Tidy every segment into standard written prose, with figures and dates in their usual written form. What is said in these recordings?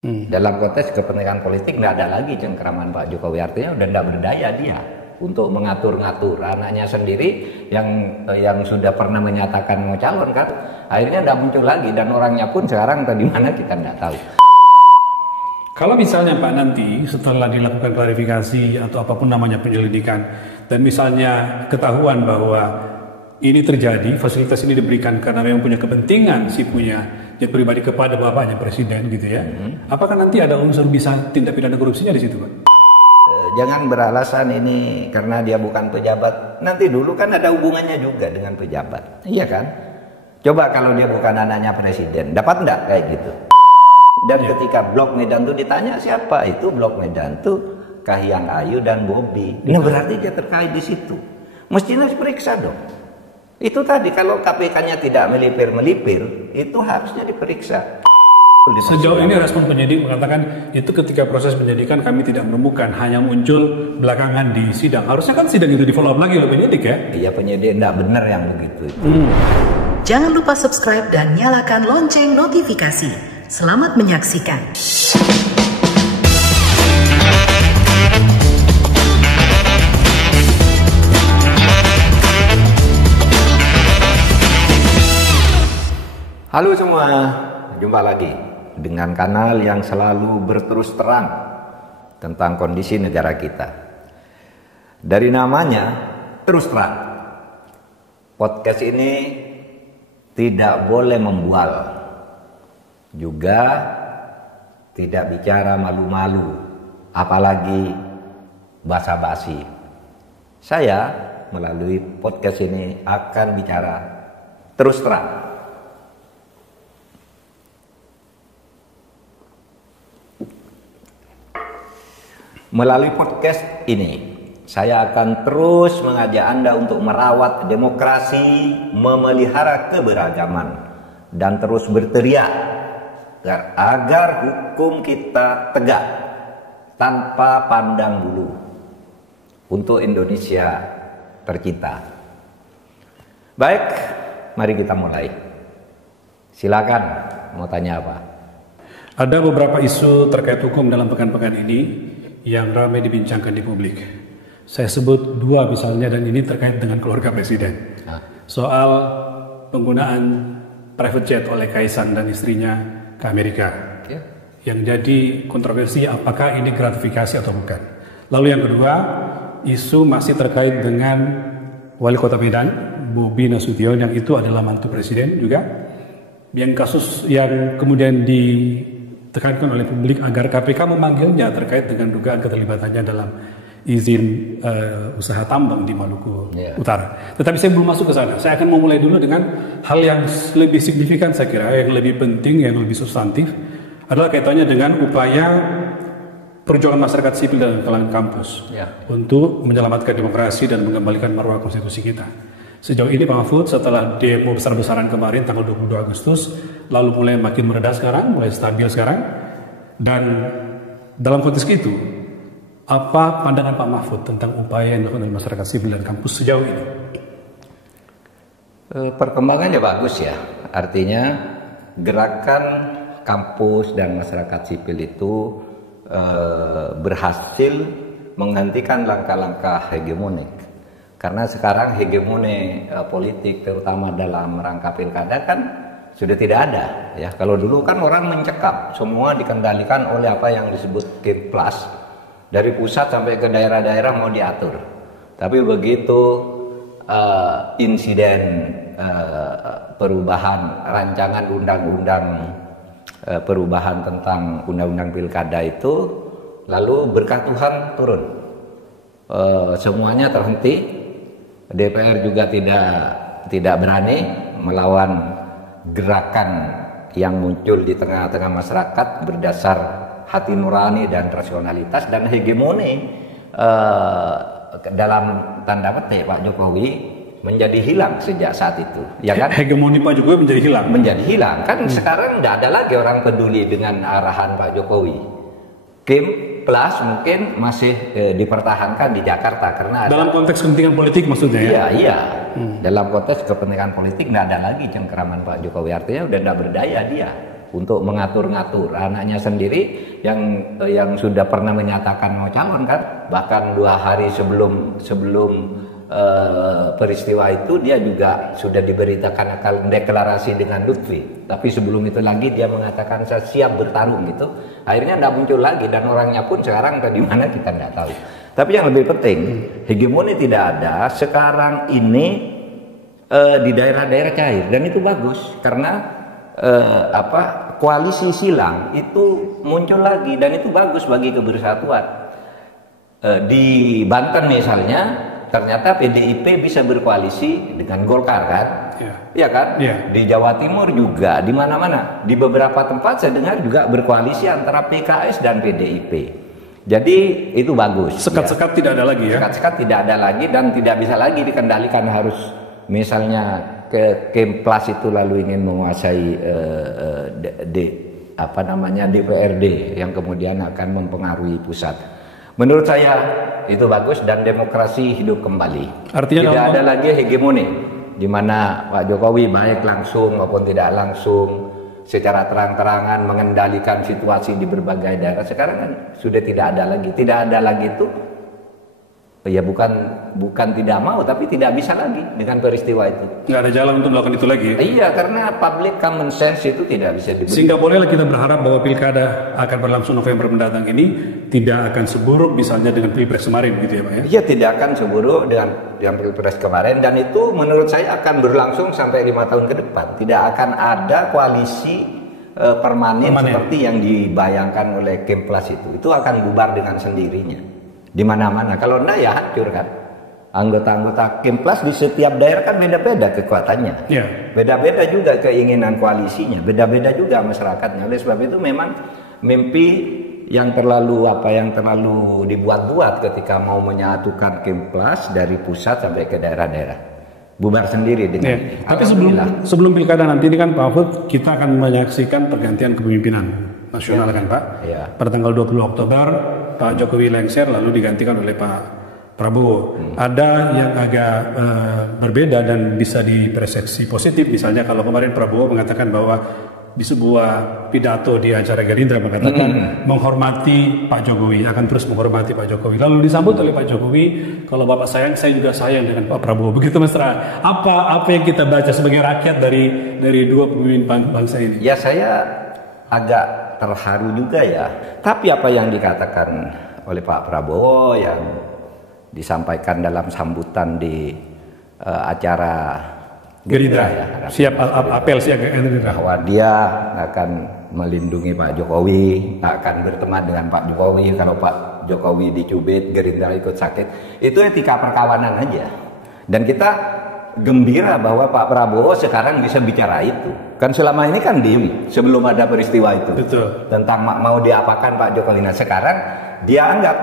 Dalam konteks kepentingan politik nggak ada lagi cengkeraman Pak Jokowi, artinya udah nggak berdaya dia untuk mengatur-ngatur anaknya sendiri yang sudah pernah menyatakan mau calon kan, akhirnya nggak muncul lagi dan orangnya pun sekarang tadi mana kita nggak tahu. Kalau misalnya Pak nanti setelah dilakukan klarifikasi atau apapun namanya penyelidikan dan misalnya ketahuan bahwa ini terjadi, fasilitas ini diberikan karena memang punya kepentingan si punya jet pribadi kepada bapaknya presiden gitu ya. Apakah nanti ada unsur bisa tindak pidana korupsinya di situ, Pak? Jangan beralasan ini karena dia bukan pejabat. Nanti dulu kan ada hubungannya juga dengan pejabat, iya kan? Coba kalau dia bukan anaknya presiden, dapat enggak kayak gitu? Dan ketika Blok Medan itu ditanya siapa itu Blok Medan itu Kahiyang Ayu dan Bobi. Nah berarti dia terkait di situ. Mestinya diperiksa dong. Itu tadi kalau KPK-nya tidak melipir, itu harusnya diperiksa. Sejauh ini respon penyidik mengatakan itu ketika proses penyidikan kami tidak menemukan, hanya muncul belakangan di sidang. Harusnya kan sidang itu di follow up lagi oleh penyidik ya? Iya, penyidik tidak benar yang begitu. Jangan lupa subscribe dan nyalakan lonceng notifikasi. Selamat menyaksikan. Halo semua, jumpa lagi dengan kanal yang selalu berterus terang tentang kondisi negara kita. Dari namanya, terus terang. Podcast ini tidak boleh membual, juga tidak bicara malu-malu, apalagi basa-basi. Saya melalui podcast ini akan bicara terus terang. Melalui podcast ini, saya akan terus mengajak Anda untuk merawat demokrasi, memelihara keberagaman, dan terus berteriak agar hukum kita tegak tanpa pandang bulu untuk Indonesia tercinta. Baik, mari kita mulai. Silakan, mau tanya apa? Ada beberapa isu terkait hukum dalam pekan-pekan ini yang ramai dibincangkan di publik. Saya sebut dua misalnya, dan ini terkait dengan keluarga presiden. Soal penggunaan private jet oleh Kaisang dan istrinya ke Amerika. Yang jadi kontroversi apakah ini gratifikasi atau bukan. Lalu yang kedua, isu masih terkait dengan Wali Kota Medan, Bobi Nasution, yang itu adalah mantu presiden juga. Yang kasus yang kemudian ditekankan oleh publik agar KPK memanggilnya terkait dengan dugaan keterlibatannya dalam izin usaha tambang di Maluku Utara. Tetapi saya belum masuk ke sana. Saya akan memulai dulu dengan hal yang lebih signifikan, saya kira, yang lebih penting, yang lebih substantif, adalah kaitannya dengan upaya perjuangan masyarakat sipil dan kalangan kampus untuk menyelamatkan demokrasi dan mengembalikan marwah konstitusi kita. Sejauh ini Pak Mahfud, setelah demo besar-besaran kemarin tanggal 22 Agustus, lalu mulai makin mereda sekarang, mulai stabil sekarang, dan dalam konteks itu, apa pandangan Pak Mahfud tentang upaya yang dilakukan oleh masyarakat sipil dan kampus sejauh ini? Perkembangannya bagus ya, artinya gerakan kampus dan masyarakat sipil itu berhasil menghentikan langkah-langkah hegemonik. Karena sekarang hegemoni politik terutama dalam rangka pilkada kan sudah tidak ada ya. Kalau dulu kan orang mencekap, semua dikendalikan oleh apa yang disebut Kirplas, dari pusat sampai ke daerah-daerah mau diatur. Tapi begitu insiden perubahan rancangan undang-undang perubahan tentang undang-undang pilkada itu, lalu berkah Tuhan turun, semuanya terhenti. DPR juga tidak berani melawan gerakan yang muncul di tengah-tengah masyarakat berdasar hati nurani dan rasionalitas, dan hegemoni dalam tanda petik Pak Jokowi menjadi hilang sejak saat itu, ya kan? Hegemoni Pak Jokowi menjadi hilang. Menjadi hilang kan. Sekarang tidak ada lagi orang peduli dengan arahan Pak Jokowi. Plus mungkin masih dipertahankan di Jakarta karena ada, dalam konteks kepentingan politik maksudnya ya? Iya. Dalam konteks kepentingan politik tidak ada lagi cengkeraman Pak Jokowi, artinya udah tidak berdaya dia untuk mengatur-ngatur anaknya sendiri yang sudah pernah menyatakan mau calon kan, bahkan 2 hari sebelum peristiwa itu dia juga sudah diberitakan akan deklarasi dengan Lutfi, tapi sebelum itu lagi dia mengatakan saya siap bertarung gitu. Akhirnya tidak muncul lagi dan orangnya pun sekarang di mana kita tidak tahu. Tapi yang lebih penting, hegemoni tidak ada sekarang ini di daerah-daerah cair, dan itu bagus karena koalisi silang itu muncul lagi dan itu bagus bagi kebersatuan. Di Banten misalnya ternyata PDIP bisa berkoalisi dengan Golkar kan, ya kan? Di Jawa Timur juga, di mana-mana, di beberapa tempat saya dengar juga berkoalisi antara PKS dan PDIP. Jadi itu bagus. Sekat-sekat tidak ada lagi ya? Sekat-sekat tidak ada lagi dan tidak bisa lagi dikendalikan, harus misalnya ke Kemplas itu lalu ingin menguasai DPRD yang kemudian akan mempengaruhi pusat. Menurut saya itu bagus dan demokrasi hidup kembali. Artinya tidak ada lagi hegemoni di mana Pak Jokowi baik langsung maupun tidak langsung secara terang-terangan mengendalikan situasi di berbagai daerah. Sekarang kan sudah tidak ada lagi. Tidak ada lagi itu ya bukan tidak mau, tapi tidak bisa lagi dengan peristiwa itu. Nggak ada jalan untuk melakukan itu lagi. Iya, karena public common sense itu tidak bisa dibeli. Sehingga bolehlah kita berharap bahwa pilkada akan berlangsung November mendatang ini tidak akan seburuk misalnya dengan pilpres kemarin, gitu ya Pak ya? Iya, tidak akan seburuk dengan pilpres kemarin, dan itu menurut saya akan berlangsung sampai 5 tahun ke depan. Tidak akan ada koalisi permanen seperti yang dibayangkan oleh Kemplas itu. Itu akan bubar dengan sendirinya di mana-mana. Kalau enggak ya hancur kan. Anggota-anggota Kemplas di setiap daerah kan beda-beda kekuatannya. Beda-beda juga keinginan koalisinya, beda-beda juga masyarakatnya. Oleh sebab itu memang mimpi yang terlalu dibuat-buat ketika mau menyatukan Kemplas dari pusat sampai ke daerah-daerah. Bubar sendiri dengan Tapi sebelum pilkada nanti ini kan Pak Mahfud, kita akan menyaksikan pergantian kepemimpinan nasional kan Pak? Pada tanggal 20 Oktober Pak Jokowi lengser lalu digantikan oleh Pak Prabowo. Ada yang agak berbeda dan bisa dipersepsi positif. Misalnya kalau kemarin Prabowo mengatakan bahwa di sebuah pidato di acara Gerindra mengatakan menghormati Pak Jokowi, akan terus menghormati Pak Jokowi. Lalu disambut oleh Pak Jokowi, kalau Bapak sayang, saya juga sayang dengan Pak Prabowo. Begitu mesra. Apa yang kita baca sebagai rakyat dari dua pemimpin bangsa ini? Ya, saya agak terharu juga ya. Tapi apa yang dikatakan oleh Pak Prabowo yang disampaikan dalam sambutan di acara Gerindra ya, siap apel siaga Gerindra bahwa dia akan melindungi Pak Jokowi, akan berteman dengan Pak Jokowi kalau Pak Jokowi dicubit, Gerindra ikut sakit. Itu etika perkawanan aja. Dan kita gembira bahwa Pak Prabowo sekarang bisa bicara itu. Kan selama ini kan diem sebelum ada peristiwa itu. Betul. Tentang mau diapakan Pak Jokowi. Nah sekarang dia anggap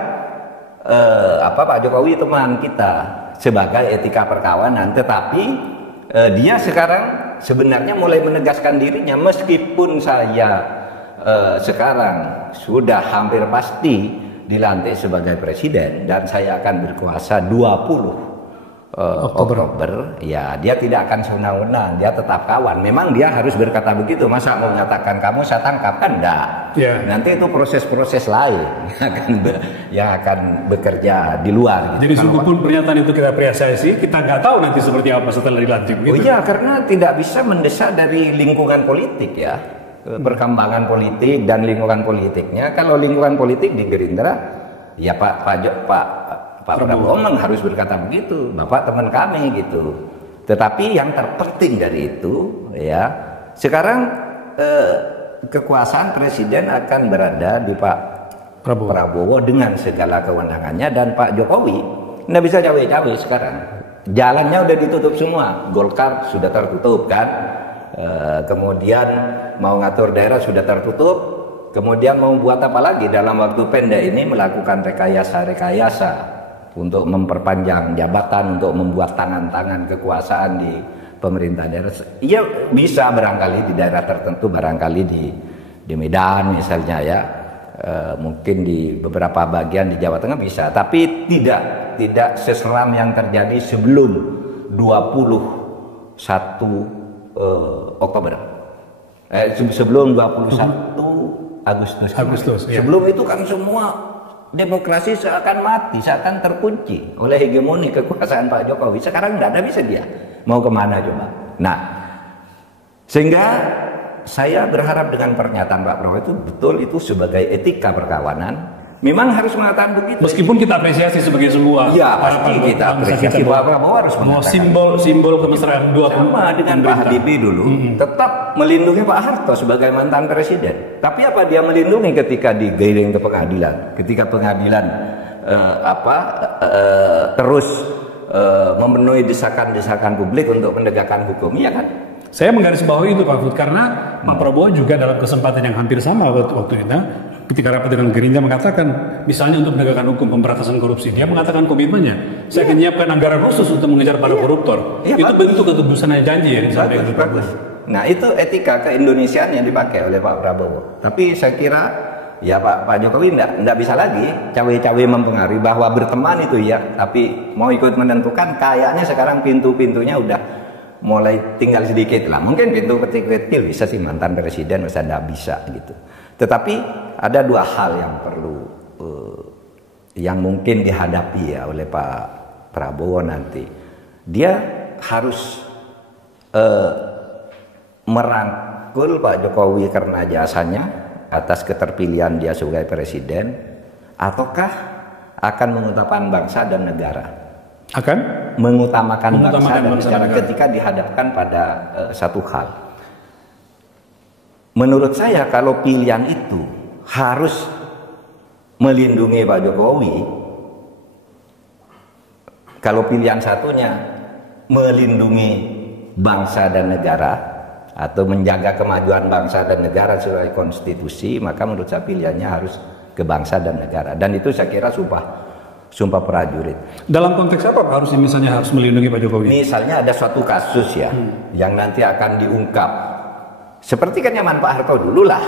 Pak Jokowi teman kita sebagai etika perkawanan, tetapi dia sekarang sebenarnya mulai menegaskan dirinya, meskipun saya sekarang sudah hampir pasti dilantik sebagai presiden dan saya akan berkuasa 20 Oktober, ya dia tidak akan senang-senang, dia tetap kawan. Memang dia harus berkata begitu, masa mau mengatakan kamu saya tangkap kan enggak. Nanti itu proses-proses lain yang akan bekerja di luar. Jadi sungguhpun pernyataan itu kita apresiasi, kita nggak tahu nanti seperti apa setelah dilantik. Oh iya, karena tidak bisa mendesak dari lingkungan politik ya, perkembangan politik dan lingkungan politiknya. Kalau lingkungan politik di Gerindra, ya Pak Prabowo memang harus berkata begitu, Bapak teman kami gitu. Tetapi yang terpenting dari itu ya, sekarang kekuasaan presiden akan berada di Pak Prabowo dengan segala kewenangannya, dan Pak Jokowi nggak bisa cawe-cawe sekarang. Jalannya udah ditutup semua, Golkar sudah tertutup kan, kemudian mau ngatur daerah sudah tertutup, kemudian mau buat apa lagi dalam waktu pendek ini, melakukan rekayasa untuk memperpanjang jabatan, untuk membuat tangan-tangan kekuasaan di pemerintah daerah. Iya bisa barangkali di daerah tertentu, barangkali di Medan misalnya ya, mungkin di beberapa bagian di Jawa Tengah bisa, tapi tidak seseram yang terjadi sebelum 21 Oktober. Sebelum 21 Agustus. Ya. Sebelum itu kan semua demokrasi seakan mati, seakan terkunci oleh hegemoni kekuasaan Pak Jokowi. Sekarang nggak ada, bisa dia mau kemana coba. Nah, sehingga saya berharap dengan pernyataan Pak Prabowo itu betul, itu sebagai etika perkawanan memang harus mengatakan begitu. Meskipun kita apresiasi sebagai sebuah pasti kita apresiasi Pak Prabowo harus mengatakan simbol kemesraan dua sama dengan Pak Habibie dulu tetap melindungi Pak Harto sebagai mantan presiden. Tapi apa dia melindungi ketika digiring ke pengadilan? Ketika pengadilan terus memenuhi desakan-desakan publik untuk menegakkan hukum, iya kan? Saya menggarisbawahi itu Pak Fud, karena Pak Prabowo juga dalam kesempatan yang hampir sama waktu itu, ketika rapat dengan Gerindra mengatakan, misalnya untuk menegakkan hukum pemberantasan korupsi, dia mengatakan komitmennya, saya akan menyiapkan anggaran khusus untuk mengejar para koruptor. Itu bentuk ketebusan janji yang disampaikan Pak Prabowo. Nah, itu etika keindonesiaan yang dipakai oleh Pak Prabowo. Tapi saya kira ya Pak Jokowi enggak bisa lagi cawe-cawe mempengaruhi bahwa berteman itu ya, tapi mau ikut menentukan kayaknya sekarang pintu-pintunya udah mulai tinggal sedikit lah. Mungkin pintu kecil bisa sih mantan presiden, masa enggak bisa gitu. Tetapi ada dua hal yang perlu yang mungkin dihadapi ya oleh Pak Prabowo nanti. Dia harus merangkul Pak Jokowi karena jasanya atas keterpilihan dia sebagai presiden, ataukah akan mengutamakan bangsa dan negara? Akan mengutamakan bangsa dan negara ketika dihadapkan pada satu hal. Menurut saya kalau pilihan itu harus melindungi Pak Jokowi, kalau pilihan satunya melindungi bangsa dan negara atau menjaga kemajuan bangsa dan negara sesuai konstitusi, maka menurut saya pilihannya harus ke bangsa dan negara. Dan itu saya kira sumpah prajurit. Dalam konteks apa Pak harus misalnya harus melindungi Pak Jokowi? Misalnya ada suatu kasus ya yang nanti akan diungkap. Seperti kan zaman Pak Harto dulu lah,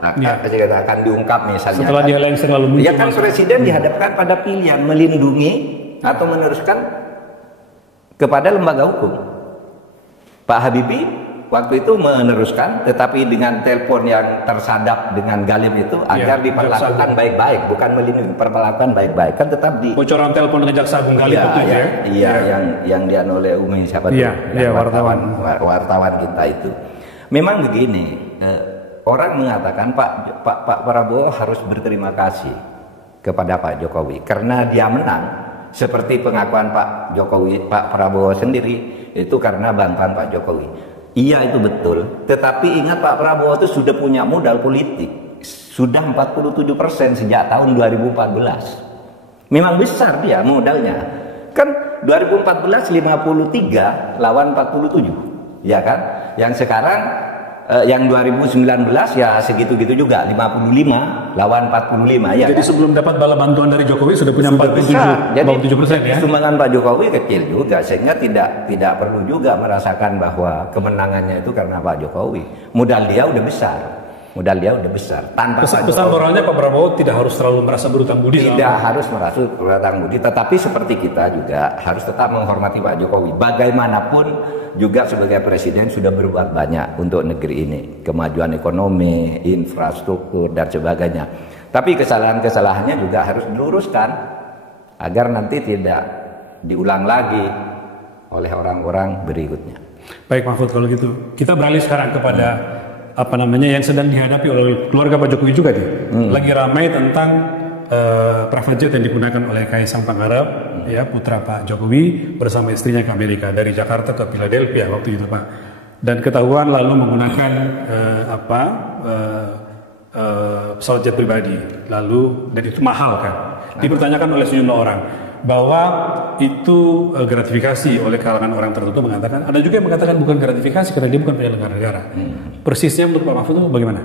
akan diungkap misalnya. Setelah dia lengser lalu muncul. Ya kan presiden dihadapkan pada pilihan melindungi atau meneruskan kepada lembaga hukum. Pak Habibie waktu itu meneruskan, tetapi dengan telepon yang tersadap dengan Galim itu agar diperlakukan baik-baik, bukan melindungi, diperlakukan baik-baik. Kan tetap di bocoran telepon dengan Jaksa Agung Galim itu ya. Iya, yang dianu oleh Umi siapa tuh? Wartawan kita itu. Memang begini, orang mengatakan Pak Prabowo harus berterima kasih kepada Pak Jokowi karena dia menang. Seperti pengakuan Pak Prabowo sendiri itu karena bantuan Pak Jokowi. Iya itu betul, tetapi ingat Pak Prabowo itu sudah punya modal politik, sudah 47% sejak tahun 2014. Memang besar dia modalnya. Kan 2014 53 lawan 47, ya kan? Yang sekarang yang 2019 ya segitu-gitu juga, 55 lawan 45 ya. Jadi kan? Sebelum dapat bala bantuan dari Jokowi sudah punya 47% ya. Sumbangan Pak Jokowi kecil juga, sehingga tidak perlu juga merasakan bahwa kemenangannya itu karena Pak Jokowi. Modal dia udah besar. Tanpa pesan moralnya Pak Prabowo tidak harus terlalu merasa berutang budi. Tidak harus merasa berutang budi, tetapi seperti kita juga harus tetap menghormati Pak Jokowi. Bagaimanapun juga sebagai presiden sudah berbuat banyak untuk negeri ini, kemajuan ekonomi, infrastruktur dan sebagainya. Tapi kesalahan-kesalahannya juga harus diluruskan agar nanti tidak diulang lagi oleh orang-orang berikutnya. Baik Mahfud, kalau gitu kita beralih sekarang kepada yang sedang dihadapi oleh keluarga Pak Jokowi juga nih. Lagi ramai tentang private jet yang digunakan oleh Kaisang Pangarep, ya putra Pak Jokowi bersama istrinya ke Amerika dari Jakarta ke Philadelphia waktu itu Pak. Dan ketahuan lalu menggunakan pesawat jet pribadi, lalu dan itu mahal kan. Dipertanyakan oleh sejumlah orang bahwa itu gratifikasi oleh kalangan orang tertentu, mengatakan ada juga yang mengatakan bukan gratifikasi karena dia bukan penyelenggara negara. Persisnya menurut Pak Mahfud itu bagaimana?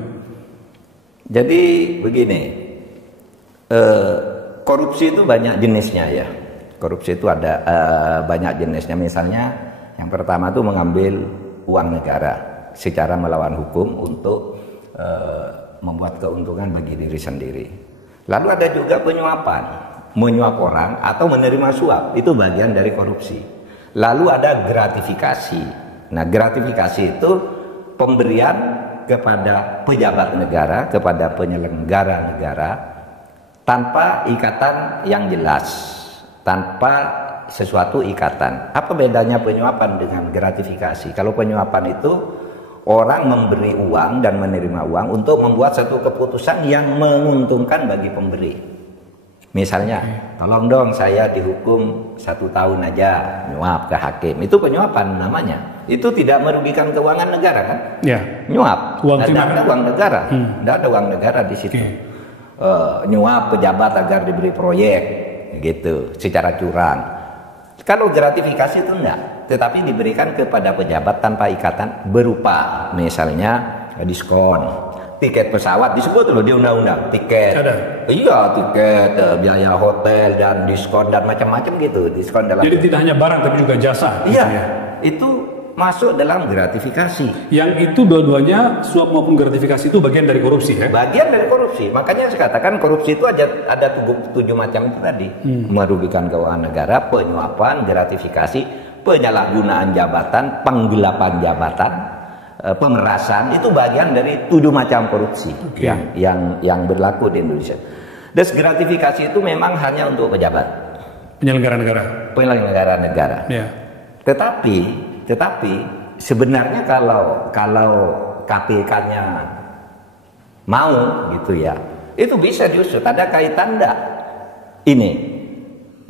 Jadi begini, korupsi itu banyak jenisnya ya. Korupsi itu ada banyak jenisnya. Misalnya yang pertama itu mengambil uang negara secara melawan hukum untuk membuat keuntungan bagi diri sendiri. Lalu ada juga penyuapan, menyuap orang atau menerima suap, itu bagian dari korupsi. Lalu ada gratifikasi. Nah, gratifikasi itu pemberian kepada pejabat negara, kepada penyelenggara negara tanpa ikatan yang jelas, tanpa sesuatu ikatan. Apa bedanya penyuapan dengan gratifikasi? Kalau penyuapan itu orang memberi uang dan menerima uang untuk membuat satu keputusan yang menguntungkan bagi pemberi. Misalnya, tolong dong saya dihukum 1 tahun aja, nyuap ke hakim. Itu penyuapan namanya. Itu tidak merugikan keuangan negara kan? Ya. Nyuap. Tidak ada uang negara. Tidak ada uang negara di situ. Nyuap pejabat agar diberi proyek, gitu, secara curang. Kalau gratifikasi itu enggak, tetapi diberikan kepada pejabat tanpa ikatan berupa misalnya diskon. Tiket pesawat disebut loh di undang-undang, tiket. Iya, tiket, biaya hotel dan diskon dan macam-macam gitu, diskon dalam. Jadi tidak hanya barang tapi juga jasa. Iya, gitu ya. Itu masuk dalam gratifikasi. Yang itu dua-duanya suap maupun gratifikasi itu bagian dari korupsi ya? Bagian dari korupsi. Makanya saya katakan korupsi itu ada 7 macam itu tadi. Merugikan keuangan negara, penyuapan, gratifikasi, penyalahgunaan jabatan, penggelapan jabatan, pemerasan, itu bagian dari 7 macam korupsi yang berlaku di Indonesia. Gratifikasi itu memang hanya untuk pejabat, penyelenggara negara. Ya. Tetapi sebenarnya kalau KPK-nya mau gitu ya, itu bisa diusut. Ada kaitan enggak ini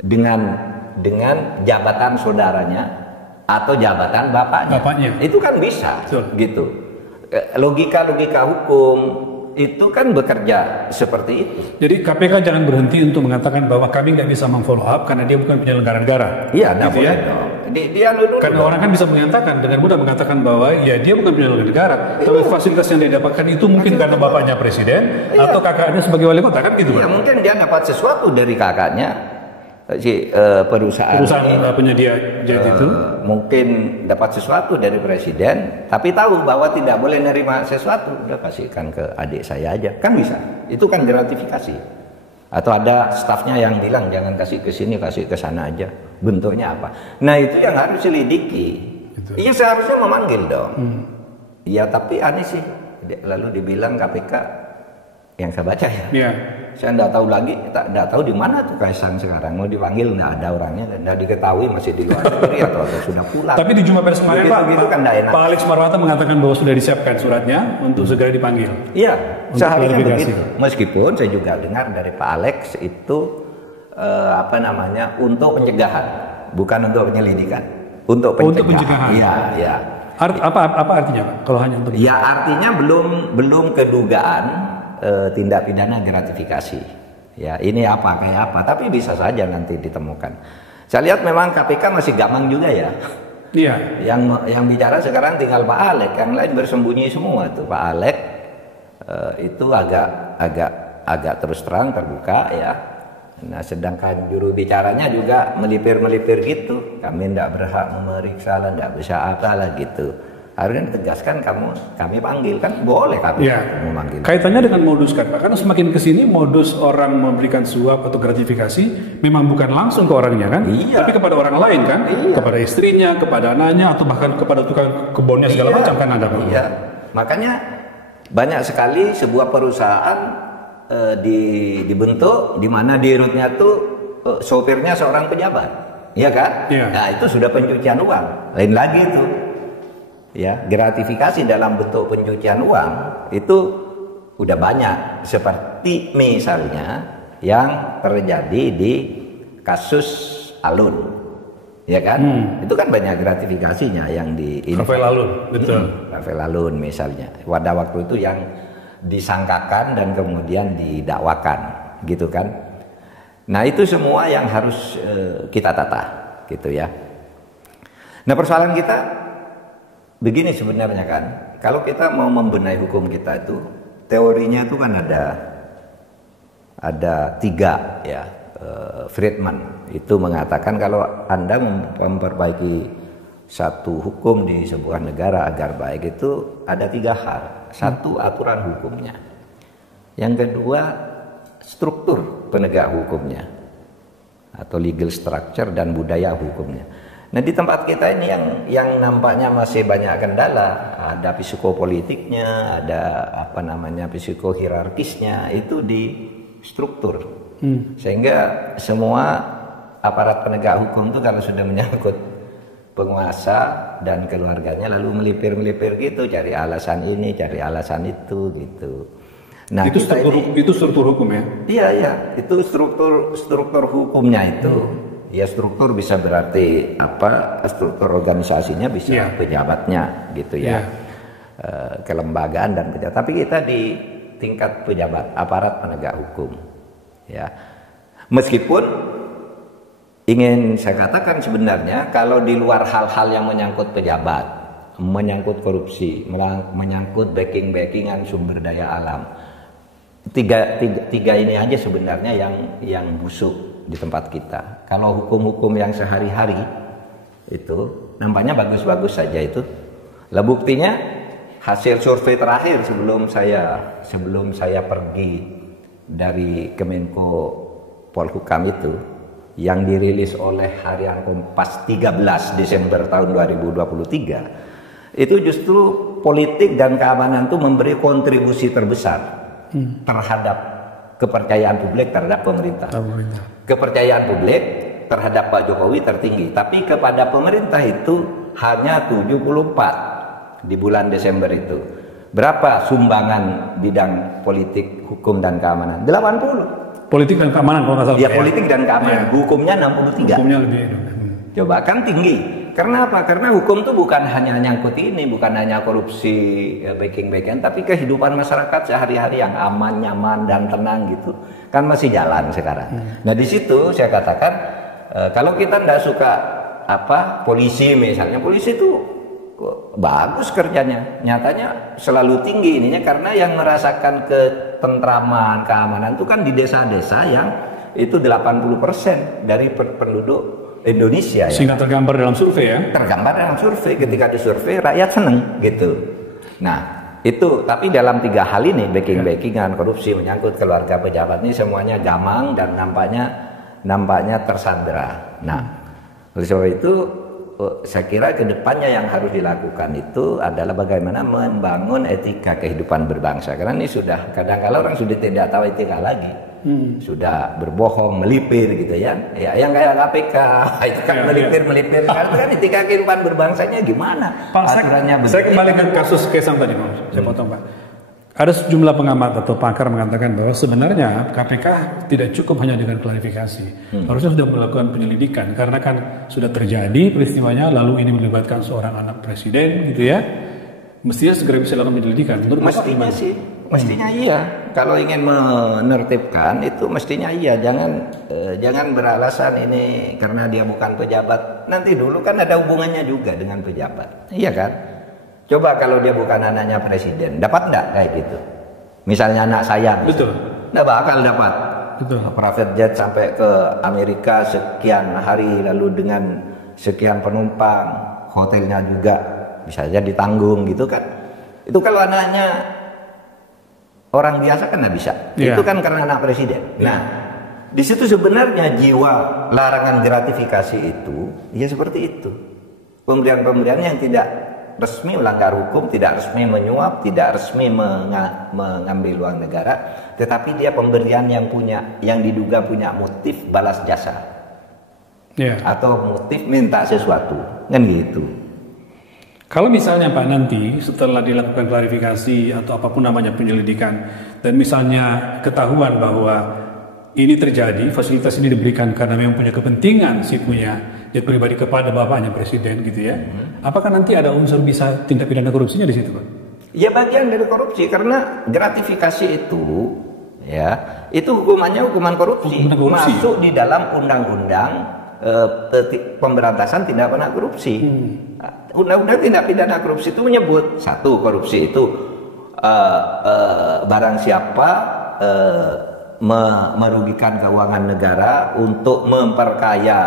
dengan jabatan saudaranya atau jabatan bapaknya. Itu kan bisa. Betul. Gitu. Logika hukum itu kan bekerja seperti itu. Jadi KPK jangan berhenti untuk mengatakan bahwa kami nggak bisa memfollow up karena dia bukan penyelenggara negara. Iya, gitu ya. Karena orang kan bisa mengatakan dengan mudah mengatakan bahwa ya dia bukan penyelenggara negara, tapi fasilitas yang dia dapatkan itu mungkin karena bapaknya presiden atau kakaknya sebagai wali kota kan gitu. Iya, mungkin dia dapat sesuatu dari kakaknya. Perusahaan penyedia jet itu mungkin dapat sesuatu dari presiden, tapi tahu bahwa tidak boleh nerima sesuatu, udah kasihkan ke adik saya aja, kan bisa. Itu kan gratifikasi. Atau ada stafnya yang bilang jangan kasih ke sini, kasih ke sana aja. Bentuknya apa? Nah itu yang harus selidiki. Iya seharusnya memanggil dong. Iya tapi aneh sih. Lalu dibilang KPK yang saya baca ya. Yeah. Saya tidak tahu lagi, tidak tahu di mana tuh Kaisang sekarang. Mau dipanggil nggak ada orangnya, dan tidak diketahui masih di luar negeri atau sudah pulang. Tapi di jumpa pers kemarin Pak Alex Marwata mengatakan bahwa sudah disiapkan suratnya untuk segera dipanggil. Iya, seharusnya begitu. Meskipun saya juga dengar dari Pak Alex itu untuk pencegahan, bukan untuk penyelidikan, untuk pencegahan. Iya. Apa artinya Pak? Kalau hanya untuk ya artinya belum kedugaan tindak pidana gratifikasi. Ya, ini kayak apa, tapi bisa saja nanti ditemukan. Saya lihat memang KPK masih gamang juga ya. Iya. Yang bicara sekarang tinggal Pak Alex, yang lain bersembunyi semua tuh. Pak Alex itu agak terus terang terbuka ya. Nah, sedangkan juru bicaranya juga melipir gitu. Kami tidak berhak memeriksa lah, tidak bisa apalah gitu. Harusnya tegaskan kami panggil kan boleh kami memanggil. Kaitannya dengan modus kan Pak, karena semakin kesini modus orang memberikan suap atau gratifikasi memang bukan langsung ke orangnya kan, tapi kepada orang lain kan, kepada istrinya, kepada anaknya atau bahkan kepada tukang kebunnya segala macam kan ada Pak. Iya, makanya banyak sekali sebuah perusahaan dibentuk di mana di rootnya tuh sopirnya seorang pejabat, ya kan? Nah itu sudah pencucian uang, lain lagi itu. Ya, gratifikasi dalam bentuk pencucian uang itu udah banyak, seperti misalnya yang terjadi di kasus Alun, ya kan? Itu kan banyak gratifikasinya yang di Rafael Alun, betul. Rafael Alun misalnya, pada waktu itu yang disangkakan dan kemudian didakwakan, gitu kan? Nah itu semua yang harus kita tata, gitu ya. Nah persoalan kita begini sebenarnya kan, kalau kita mau membenahi hukum kita itu, teorinya itu kan ada 3 ya. Friedman itu mengatakan kalau Anda memperbaiki satu hukum di sebuah negara agar baik itu ada 3 hal. 1, aturan hukumnya. Yang kedua, struktur penegak hukumnya atau legal structure dan budaya hukumnya. Nah di tempat kita ini yang nampaknya masih banyak kendala, ada psikopolitiknya, ada psikohierarkisnya, itu di struktur. Sehingga semua aparat penegak hukum itu kalau sudah menyangkut penguasa dan keluarganya lalu melipir-melipir gitu, cari alasan ini, cari alasan itu gitu. Nah, itu struktur hukum ya? Iya, itu struktur hukumnya itu. Ya struktur bisa berarti apa? Struktur organisasinya bisa pejabatnya gitu ya. Kelembagaan dan pejabat. Tapi kita di tingkat pejabat, aparat penegak hukum. Ya. Meskipun ingin saya katakan sebenarnya kalau di luar hal-hal yang menyangkut pejabat, menyangkut korupsi, menyangkut backing-backingan sumber daya alam, tiga ini aja sebenarnya yang busuk di tempat kita. Kalau hukum-hukum yang sehari-hari itu nampaknya bagus-bagus saja itu. Lah buktinya hasil survei terakhir sebelum saya pergi dari Kemenko Polhukam itu yang dirilis oleh Harian Kompas 13 Desember tahun 2023 itu justru politik dan keamanan itu memberi kontribusi terbesar terhadap kepercayaan publik terhadap pemerintah. Kepercayaan publik terhadap Pak Jokowi tertinggi, tapi kepada pemerintah itu hanya 74 di bulan Desember itu. Berapa sumbangan bidang politik, hukum dan keamanan? 80. Politik dan keamanan kalau nggak salah. Ya, politik dan keamanan. Hukumnya 63. Hukumnya lebih. Coba kan tinggi. Karena apa? Karena hukum itu bukan hanya nyangkut ini, bukan hanya korupsi, backing-backing, tapi kehidupan masyarakat sehari-hari yang aman, nyaman dan tenang gitu kan masih jalan sekarang. Nah di situ saya katakan kalau kita tidak suka polisi misalnya, polisi itu bagus kerjanya, nyatanya selalu tinggi ininya karena yang merasakan ketentraman, keamanan itu kan di desa-desa yang itu 80% dari penduduk Indonesia. Sehingga tergambar dalam survei ya? Tergambar dalam survei, ketika disurvei rakyat seneng gitu. Nah itu, tapi dalam 3 hal ini, backing-backingan, korupsi, menyangkut keluarga pejabat ini semuanya gamang dan nampaknya tersandera. Nah oleh sebab itu saya kira kedepannya yang harus dilakukan itu adalah bagaimana membangun etika kehidupan berbangsa. Karena ini sudah kadang-kadang orang sudah tidak tahu etika lagi. Sudah berbohong, melipir gitu ya. Ya yang kayak KPK itu kan melipir. Karena kan etika kehidupan berbangsanya gimana? Pak, saya kembali ke kasus Kaisang tadi, Pak. Saya potong, Pak. Ada sejumlah pengamat atau pakar mengatakan bahwa sebenarnya KPK tidak cukup hanya dengan klarifikasi. Harusnya sudah melakukan penyelidikan karena kan sudah terjadi peristiwanya lalu ini melibatkan seorang anak presiden gitu ya. Mestinya segera bisa lakukan penyelidikan. Mestinya sih. Mestinya iya. Kalau ingin menertibkan itu mestinya iya. Jangan beralasan ini karena dia bukan pejabat. Nanti dulu kan ada hubungannya juga dengan pejabat. Iya kan? Coba kalau dia bukan anaknya presiden, dapat enggak kayak gitu? Misalnya anak saya. Betul. Enggak bakal dapat. Betul. Private jet sampai ke Amerika sekian hari lalu dengan sekian penumpang, hotelnya juga bisa saja ditanggung gitu kan. Itu kalau anaknya orang biasa kan nggak bisa. Itu kan karena anak presiden. Nah, di situ sebenarnya jiwa larangan gratifikasi itu ya seperti itu. Pemberian-pemberian yang tidak resmi melanggar hukum, tidak resmi menyuap, tidak resmi mengambil uang negara, tetapi dia pemberian yang diduga punya motif balas jasa. Atau motif minta sesuatu. Kan gitu. Kalau misalnya Pak nanti setelah dilakukan klarifikasi atau apapun namanya penyelidikan dan misalnya ketahuan bahwa ini terjadi, fasilitas ini diberikan karena memang punya kepentingan si punya jet pribadi kepada bapaknya presiden gitu ya. Apakah nanti ada unsur bisa tindak pidana korupsinya di situ, Pak? Ya bagian dari korupsi karena gratifikasi itu ya, itu hukumannya hukuman korupsi. Masuk di dalam undang-undang pemberantasan tindak pidana korupsi. Undang-undang tindak pidana korupsi itu menyebut satu, korupsi itu barang siapa merugikan keuangan negara untuk memperkaya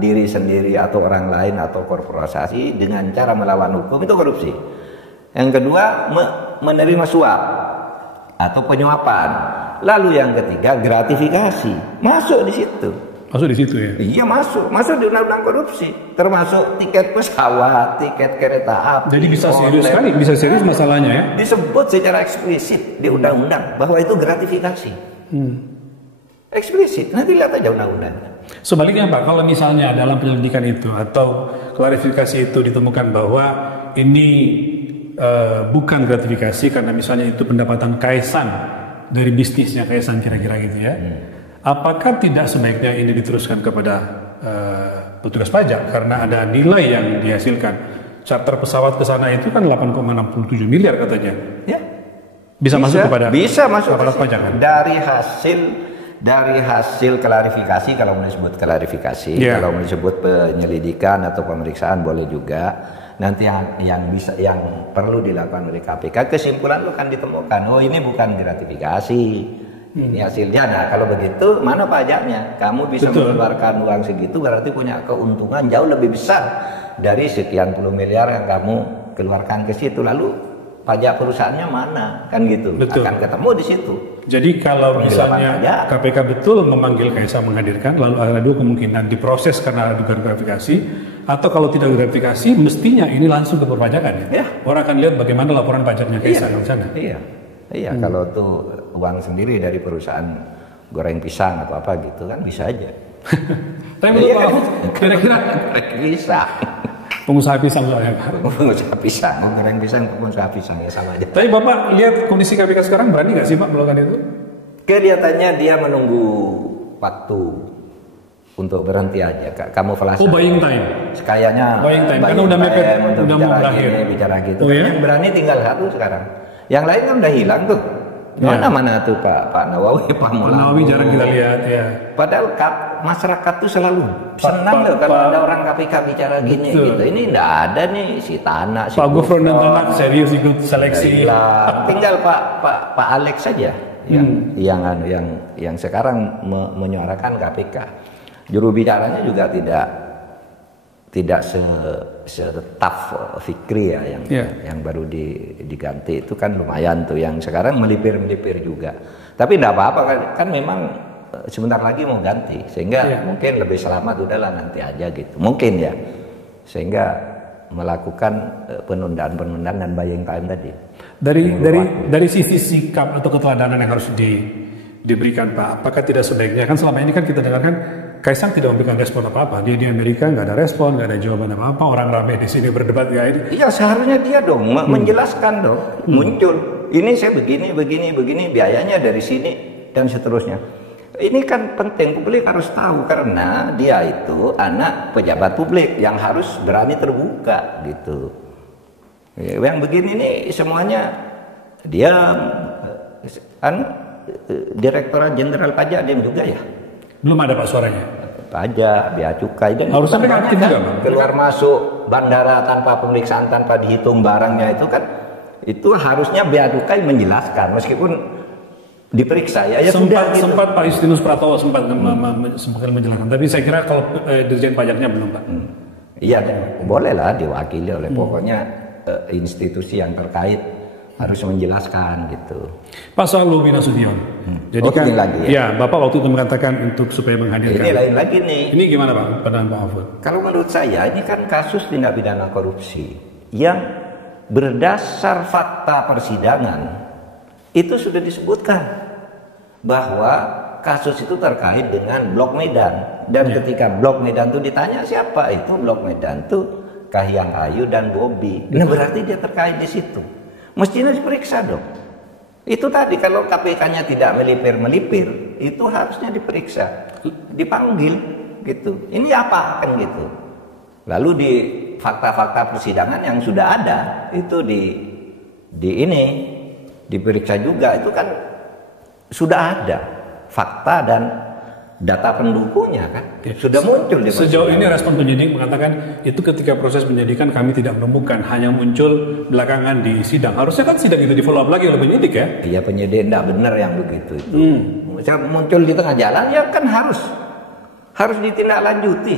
diri sendiri atau orang lain atau korporasi dengan cara melawan hukum, itu korupsi. Yang kedua menerima suap atau penyuapan. Lalu yang ketiga gratifikasi, masuk di situ. Masuk di situ ya? Iya masuk di undang-undang korupsi, termasuk tiket pesawat, tiket kereta api. Jadi bisa serius sekali, bisa serius masalahnya ya? Disebut secara eksplisit di undang-undang bahwa itu gratifikasi. Eksplisit, nanti lihat aja undang-undangnya. Sebaliknya Pak, kalau misalnya dalam penyelidikan itu atau klarifikasi itu ditemukan bahwa ini bukan gratifikasi karena misalnya itu pendapatan Kaisang dari bisnisnya Kaisang kira-kira gitu ya. Apakah tidak sebaiknya ini diteruskan kepada petugas pajak karena ada nilai yang dihasilkan? Charter pesawat ke sana itu kan 8,67 miliar katanya. Ya. Bisa masuk kepada aparat pajak kan? Dari hasil klarifikasi, kalau mau disebut klarifikasi, kalau mau disebut penyelidikan atau pemeriksaan boleh juga. Nanti yang perlu dilakukan oleh KPK, kesimpulan itu akan ditemukan. Oh ini bukan gratifikasi. Ini hasilnya. Nah kalau begitu mana pajaknya? Kamu bisa mengeluarkan uang segitu berarti punya keuntungan jauh lebih besar dari sekian puluh miliar yang kamu keluarkan ke situ. Lalu pajak perusahaannya mana? Kan gitu. Akan ketemu di situ. Jadi kalau misalnya KPK betul memanggil Kaisang menghadirkan, lalu ada dua kemungkinan diproses karena dugaan gratifikasi, atau kalau tidak gratifikasi mestinya ini langsung ke perpajakan ya? Orang akan lihat bagaimana laporan pajaknya Kaisang di sana. Iya, kalau tuh uang sendiri dari perusahaan goreng pisang atau apa gitu kan bisa aja. Tapi menurut Pak Mahfud, kira-kira bisa. Pengusaha pisang soalnya Pak. Pengusaha pisang, goreng pisang, pengusaha pisang ya sama aja. Tapi Bapak lihat kondisi KPK sekarang berani nggak sih Pak melakukan itu? Kelihatannya dia menunggu waktu untuk berhenti aja. Kamu flashback. Oh, buying time. Kayaknya buying time karena udah mepet, udah mau berakhir. Bicara gitu. Oh, ya? Yang berani tinggal satu sekarang. Yang lain kan udah hilang tuh. Mana tuh Pak Nawawi, Pak Nawawi jarang kita lihat ya. Padahal masyarakat tuh selalu senang loh kalau ada orang KPK bicara gini gitu. Ini enggak ada nih si Tanah, si Pak Gufron dan Tanah serius ikut seleksi. Tinggal Pak Alex saja yang sekarang menyuarakan KPK. Juru bicaranya juga tidak se-tough Fikri ya yang baru diganti itu kan lumayan tuh, yang sekarang melipir juga. Tapi enggak apa-apa kan memang sebentar lagi mau ganti sehingga mungkin lebih selamat udahlah nanti aja gitu. Mungkin ya. Sehingga melakukan penundaan dan buying time tadi. Dari sisi sikap atau keteladanan yang harus diberikan Pak, apakah tidak sebaiknya kan selama ini kan kita dengarkan Kaisang tidak memberikan respon apa-apa. Dia di Amerika nggak ada respon, nggak ada jawaban apa-apa. Orang ramai di sini berdebat ya ini. Iya seharusnya dia dong menjelaskan dong. Muncul. Ini saya begini, biayanya dari sini dan seterusnya. Ini kan penting, publik harus tahu karena dia itu anak pejabat publik yang harus berani terbuka gitu. Yang begini nih semuanya dia Direktorat Jenderal Pajak dia juga ya. Belum ada Pak suaranya. Pajak, bea cukai dan harusnya kan aktif juga keluar masuk bandara tanpa pemeriksaan, tanpa dihitung barangnya itu kan itu harusnya bea cukai menjelaskan meskipun diperiksa ya sempat gitu. Sempat Pak Justinus Pratowo sempat menjelaskan, tapi saya kira kalau Dirjen Pajaknya belum Pak. Iya, bolehlah diwakili oleh pokoknya institusi yang terkait harus menjelaskan gitu. Pak soal Bobi Nasution. Jadi kan lagi ya Bapak waktu itu mengatakan untuk supaya menghadirkan. Ini lain lagi nih. Ini gimana Pak pandangan Pak Mahfud? Kalau menurut saya ini kan kasus tindak pidana korupsi yang berdasar fakta persidangan itu sudah disebutkan bahwa kasus itu terkait dengan Blok Medan dan ketika Blok Medan itu ditanya siapa itu Blok Medan itu Kahiyang Ayu dan Bobi. Nah berarti dia terkait di situ. Mestinya diperiksa dong. Itu tadi kalau KPK-nya tidak melipir, itu harusnya diperiksa, dipanggil gitu. Ini apa kan gitu. Lalu di fakta-fakta persidangan yang sudah ada itu diperiksa juga, itu kan sudah ada fakta dan data pendukungnya kan sudah muncul di sejauh ini respon penyidik mengatakan itu ketika proses penyidikan kami tidak menemukan, hanya muncul belakangan di sidang. Harusnya kan sidang itu di follow up lagi oleh penyidik ya. Iya penyidik tidak benar yang begitu itu. Muncul di tengah jalan ya kan harus ditindaklanjuti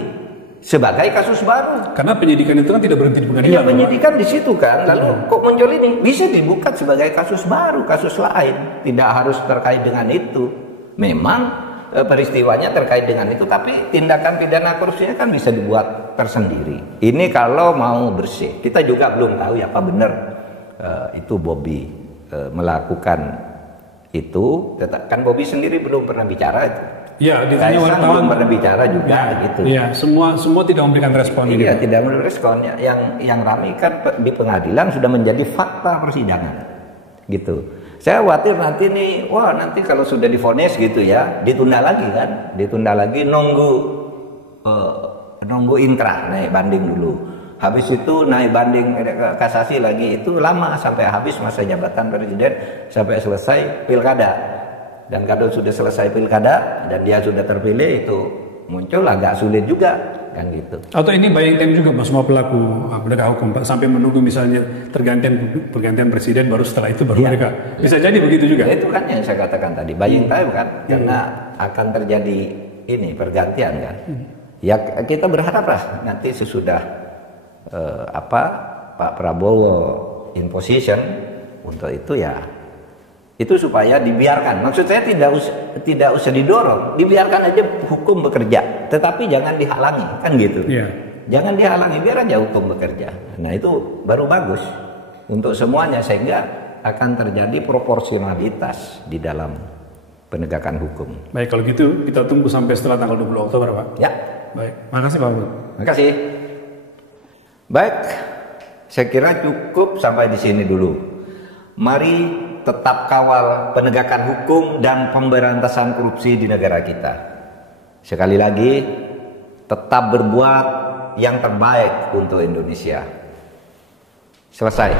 sebagai kasus baru. Karena penyidikan itu kan tidak berhenti di pengadilan. Iya penyidikan di situ kan. Lalu kok muncul ini bisa dibuka sebagai kasus baru, kasus lain, tidak harus terkait dengan itu. Memang peristiwanya terkait dengan itu, tapi tindakan pidana korupsinya kan bisa dibuat tersendiri. Ini kalau mau bersih. Kita juga belum tahu ya apa benar itu Bobby melakukan itu. Kan Bobby sendiri belum pernah bicara itu. Ya, ditanya Kaisang wartawan belum pernah bicara juga gitu. Iya, semua tidak memberikan respon. Iya, tidak memberikan respon. Yang ramai kan di pengadilan sudah menjadi fakta persidangan, gitu. Saya khawatir nanti nih, nanti kalau sudah divonis gitu ya, ditunda lagi kan, ditunda lagi nunggu inkrah naik banding dulu. Habis itu naik banding kasasi lagi, itu lama sampai habis masa jabatan presiden, sampai selesai pilkada. Dan kalau sudah selesai pilkada dan dia sudah terpilih, itu muncul agak sulit juga kan gitu. Atau ini bayangkan juga Mas, semua pelaku penegak hukum Pak, sampai menunggu misalnya pergantian presiden baru setelah itu baru mereka bisa jadi begitu juga. Itu kan yang saya katakan tadi, buying time kan, karena akan terjadi ini pergantian kan. Ya kita berharap lah nanti sesudah Pak Prabowo in position untuk itu ya, itu supaya dibiarkan. Maksud saya tidak usah didorong, dibiarkan aja hukum bekerja, tetapi jangan dihalangi kan gitu. Jangan dihalangi, biar aja hukum bekerja. Nah itu baru bagus untuk semuanya, sehingga akan terjadi proporsionalitas di dalam penegakan hukum. Baik, kalau gitu kita tunggu sampai setelah tanggal 20 Oktober Pak. Ya. Baik, makasih Pak. Makasih. Baik, saya kira cukup sampai di sini dulu. Mari tetap kawal penegakan hukum dan pemberantasan korupsi di negara kita. Sekali lagi, tetap berbuat yang terbaik untuk Indonesia. Selesai.